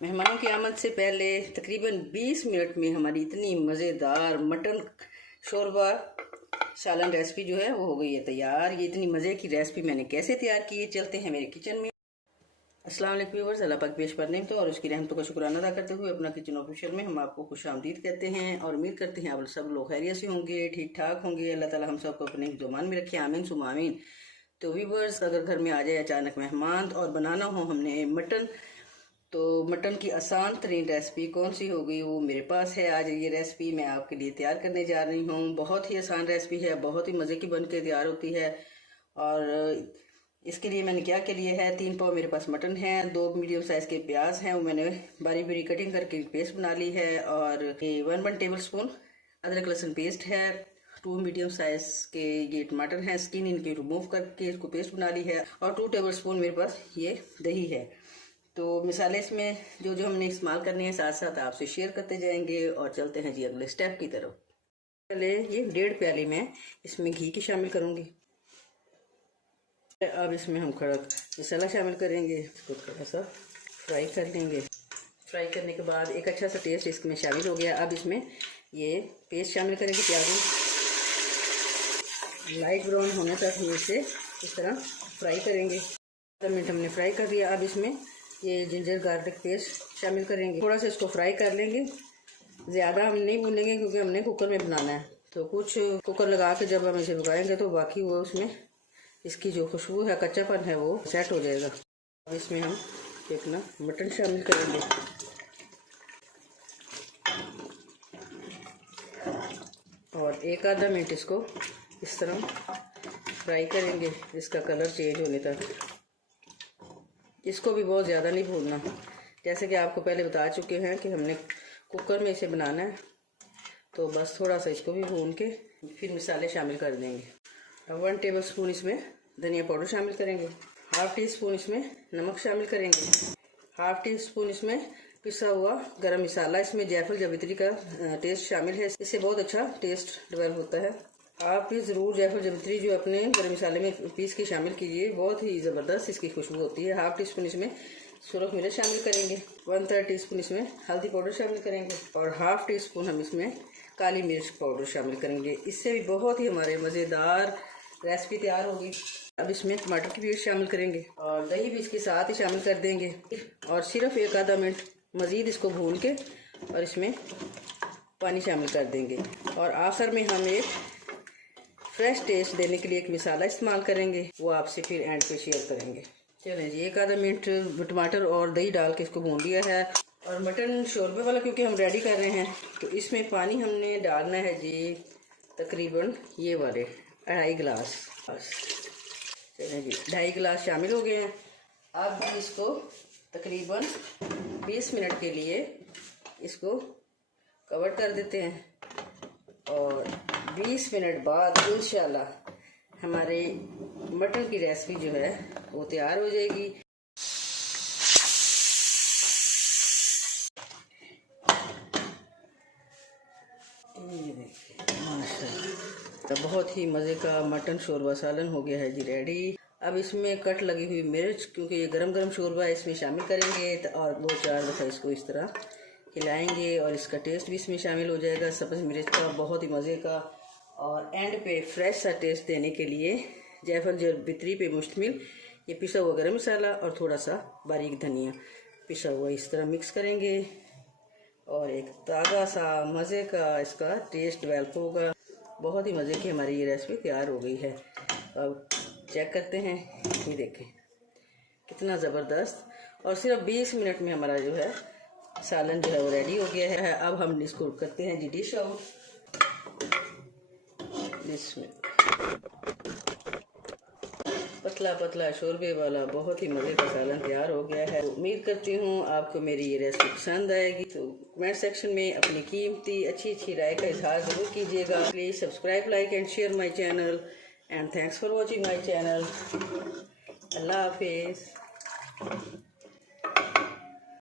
मेहमानों की आमद से पहले तकरीबन 20 मिनट में हमारी इतनी मज़ेदार मटन शोरबा सालन रेसिपी जो है वो हो गई है तैयार। ये इतनी मज़े की रेसिपी मैंने कैसे तैयार की है, चलते हैं मेरे किचन में। अस्सलाम वालेकुम व्यूअर्स, अल्लाह पाक पेश पर तो और उसकी रहमतों का शुक्राना अदा करते हुए अपना किचन ऑफिशियल में हम आपको खुश आमदीद कहते हैं और उम्मीद करते हैं आप सब लोग खैरियत से होंगे, ठीक ठाक होंगे। अल्लाह ताला हम सबको अपने जुमान में रखे, आमीन सुम आमीन। तो व्यूअर्स, अगर घर में आ जाए अचानक मेहमान और बनाना हो हमने मटन, तो मटन की आसान तरीन रेसिपी कौन सी होगी वो मेरे पास है। आज ये रेसिपी मैं आपके लिए तैयार करने जा रही हूँ। बहुत ही आसान रेसिपी है, बहुत ही मज़े की बन के तैयार होती है। और इसके लिए मैंने क्या के लिए है, 3 पाव मेरे पास मटन है, 2 मीडियम साइज़ के प्याज हैं, वो मैंने बारी बारी कटिंग करके पेस्ट बना ली है। और ये 1 टेबल स्पून अदरक लहसुन पेस्ट है, 2 मीडियम साइज़ के ये टमाटर हैं, स्किन इनकी रिमूव करके इसको पेस्ट बना ली है। और 2 टेबल स्पून मेरे पास ये दही है। तो मिसाले इसमें जो जो हमने इस्तेमाल करने हैं साथ साथ आपसे शेयर करते जाएंगे। और चलते हैं जी अगले स्टेप की तरफ। पहले ये 1.5 प्याली मैं इसमें घी की शामिल करूंगी। अब इसमें हम खड़ा मसाला शामिल करेंगे, इसको थोड़ा सा फ्राई कर लेंगे। फ्राई करने के बाद एक अच्छा सा टेस्ट इसमें शामिल हो गया। अब इसमें ये पेस्ट शामिल करेंगे प्याजों, लाइट ब्राउन होने तक हम इसे इस तरह फ्राई करेंगे। 10 मिनट हमने फ्राई कर लिया। अब इसमें ये जिंजर गार्लिक पेस्ट शामिल करेंगे, थोड़ा सा इसको फ्राई कर लेंगे, ज़्यादा हम नहीं भूनेंगे क्योंकि हमने कुकर में बनाना है। तो कुछ कुकर लगा के जब हम इसे पकाएंगे तो बाकी वो उसमें इसकी जो खुशबू है, कच्चापन है, वो सेट हो जाएगा। अब इसमें हम अपना मटन शामिल करेंगे और 1 आधा मिनट इसको इस तरह फ्राई करेंगे, इसका कलर चेंज होने तक। इसको भी बहुत ज़्यादा नहीं भूनना, जैसे कि आपको पहले बता चुके हैं कि हमने कुकर में इसे बनाना है, तो बस थोड़ा सा इसको भी भून के फिर मसाले शामिल कर देंगे। अब 1 टेबल स्पून इसमें धनिया पाउडर शामिल करेंगे, 1/2 टी स्पून इसमें नमक शामिल करेंगे, 1/2 टी स्पून इसमें पिसा हुआ गरम मसाला, इसमें जायफल जावित्री का टेस्ट शामिल है, इससे बहुत अच्छा टेस्ट डेवलप होता है। आप भी ज़रूर जायफल जावित्री जो अपने गरम मसाले में पीस के शामिल कीजिए, बहुत ही ज़बरदस्त इसकी खुशबू होती है। 1/2 टी स्पून इसमें सुरख मिर्च शामिल करेंगे, 1/3 टी स्पून इसमें हल्दी पाउडर शामिल करेंगे और 1/2 टी स्पून हम इसमें काली मिर्च पाउडर शामिल करेंगे। इससे भी बहुत ही हमारे मज़ेदार रेसिपी तैयार होगी। अब इसमें टमाटर की पेस्ट शामिल करेंगे और दही भी इसके साथ ही शामिल कर देंगे और सिर्फ 1 आधा मिनट मज़ीद इसको भून के और इसमें पानी शामिल कर देंगे। और आखिर में हम एक फ्रेश टेस्ट देने के लिए एक मसाला इस्तेमाल करेंगे, वो आपसे फिर एंड पे शेयर करेंगे। चलें जी, 1 आधा मिनट टमाटर और दही डाल के इसको भून लिया है। और मटन शोरबे वाला क्योंकि हम रेडी कर रहे हैं, तो इसमें पानी हमने डालना है जी तकरीबन ये वाले 2.5 गिलास। चलें जी, 2.5 गिलास शामिल हो गए हैं। अब इसको तकरीबन 20 मिनट के लिए इसको कवर कर देते हैं और 20 मिनट बाद इंशाल्लाह हमारे मटन की रेसिपी जो है वो तैयार हो जाएगी। ये देखिए माशाल्लाह, तो बहुत ही मज़े का मटन शोरबा सालन हो गया है जी रेडी। अब इसमें कट लगी हुई मिर्च, क्योंकि ये गरम गरम शोरबा है, इसमें शामिल करेंगे और 2-4 दफ़ा इसको इस तरह हिलाएंगे और इसका टेस्ट भी इसमें शामिल हो जाएगा सब्ज़ मिर्च का, बहुत ही मज़े का। और एंड पे फ्रेश सा टेस्ट देने के लिए जायफल जावित्री पे मुश्तमिल ये पिसा हुआ गरम मसाला और थोड़ा सा बारीक धनिया पिसा हुआ इस तरह मिक्स करेंगे और एक ताज़ा सा मज़े का इसका टेस्ट डेवलप होगा। बहुत ही मज़े की हमारी ये रेसिपी तैयार हो गई है। अब चेक करते हैं, ये देखें कितना ज़बरदस्त। और सिर्फ 20 मिनट में हमारा जो है सालन जो है वो रेडी हो गया है। अब हम इसको करते हैं जी डिश आउट। इसमें पतला पतला शोरबे वाला बहुत ही मज़े का सालन तैयार हो गया है। उम्मीद करती हूँ आपको मेरी ये रेसिपी पसंद आएगी, तो कमेंट सेक्शन में अपनी कीमती अच्छी राय का इजहार ज़रूर कीजिएगा। Please subscribe, like and share my channel and thanks for watching my channel. अल्लाह हाफिज़।